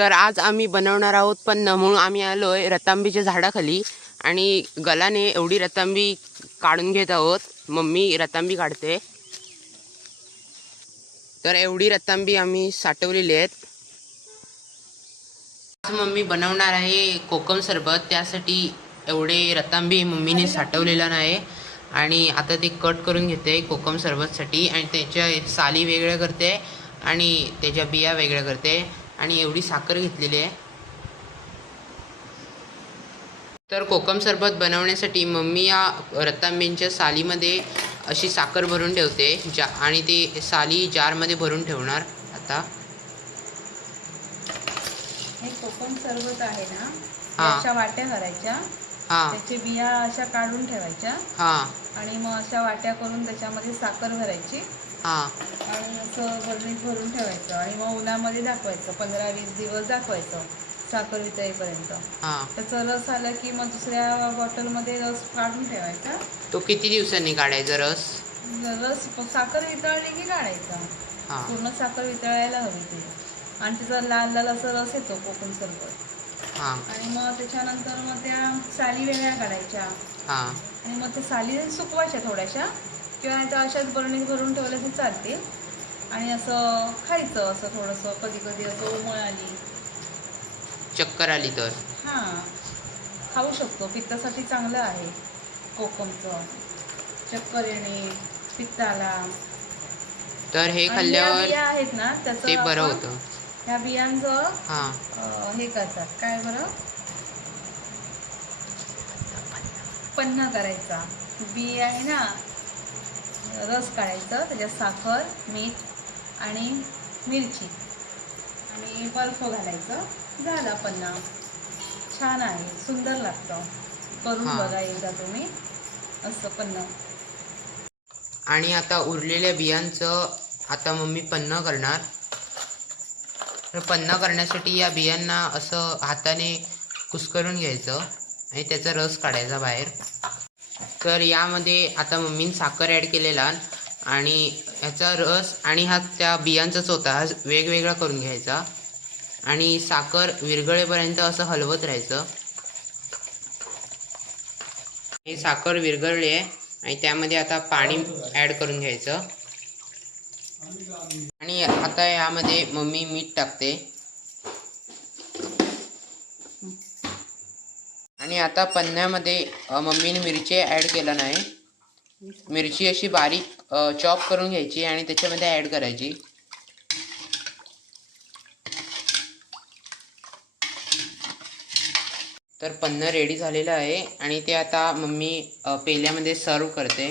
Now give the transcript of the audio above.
तर आज आम्ही बनवणार आहोत पन्ना, म्हणून आम्ही आलोय रतांबीच्या झाडाखाली आणि गलाने एवढी रतांबी काढून घेत आहोत. मम्मी रतांबी काढते. तर एवढी रतांबी आम्ही साठवलेली आहेत. आज मम्मी बनवणार आहे कोकम सरबत. त्यासाठी एवढे रतांबी मम्मीने साठवलेला नाही आणि आता ते कट करून घेते कोकम सरबतसाठी आणि त्याच्या साली वेगळ्या करते आणि त्याच्या बिया वेगळ्या करते आणि एवढी साखर घेतलेली आहे. तर कोकम सरबत बनवण्यासाठी मम्मी या रतांबींच्या सालीमध्ये अशी साखर भरून ठेवते आणि ती साली जारमध्ये भरून ठेवणार. आता हे कोकम सरबत आहे ना, हां अशा वाट्या करायच्या, हां त्याची बिया अशा काढून ठेवायच्या हां आणि मग अशा वाट्या करून त्याच्यामध्ये साखर भरायची हां आणि असं बरणीत भरून ठेवायचं आणि मग उन्हामध्ये दाखवायचं. 15-20 दिवस दाखवायचं साखर वितळेपर्यंत. हां. त्याचा रस आला की मग दुसऱ्या बॉटलमध्ये रस काढून ठेवायचा. तो किती दिवसांनी काढायचा रस? रस साखर वितळली की काढायचा. हां पूर्ण साखर वितळायला हवी ती आणि तिचा लाल लाल असा रस येतो कोकम सरबत. हां आणि मग त्याच्यानंतर मग त्या साली वेगळ्या काढायच्या हां आणि मग त्या साली सुकवायच्या थोड्याशा किंवा नाही तर अशाच बरणीत भरून ठेवल्या की चालते. आणि असं खायचं, असं थोडंसं कधी कधी असं उमळ आली, चक्कर आली तर हां खाऊ शकतो. पित्तासाठी चांगलं आहे कोकमचं. चक्कर येणे, पित्ताला. तर हे आणि ह्या खाल्ल्यावर बिया आहेत ना, त्याचं ते बरं आपण होतं. ह्या बियांचं हां हे करतात, काय बरं, पन्ना करायचा. बी आहे ना, रस काढायचं, त्याच्यात साखर, मीठ आणि मिरची आणि बर्फ घालायचं, झाला पन्ना. छान आहे, सुंदर लागतं. करून हां. बघा एकदा तुम्ही असं पन्ना. आणि आता उरलेल्या बियांचं आता मम्मी पन्ना करणार. तर पन्ना करण्यासाठी या बियांना असं हाताने कुस्करून घ्यायचं आणि त्याचा रस काढायचा बाहेर. तर यामध्ये आता मम्मीने साखर ॲड केलेला आणि ह्याचा रस आणि हा त्या बियांचाच होता, हा वेगवेगळा करून घ्यायचा आणि साखर विरघळेपर्यंत असं हलवत राहायचं. ही साखर विरघळली आहे आणि त्यामध्ये आता पाणी ॲड करून घ्यायचं आणि आता यामध्ये मम्मी मीठ टाकते आणि आता पन्न्यामध्ये मम्मीने मिरची ॲड केला नाही. मिरची अशी बारीक चॉप करून घ्यायची आणि त्याच्यामध्ये ॲड करायची. तर पन्ना रेडी झालेलं आहे आणि ते आता मम्मी पेल्यामध्ये सर्व करते.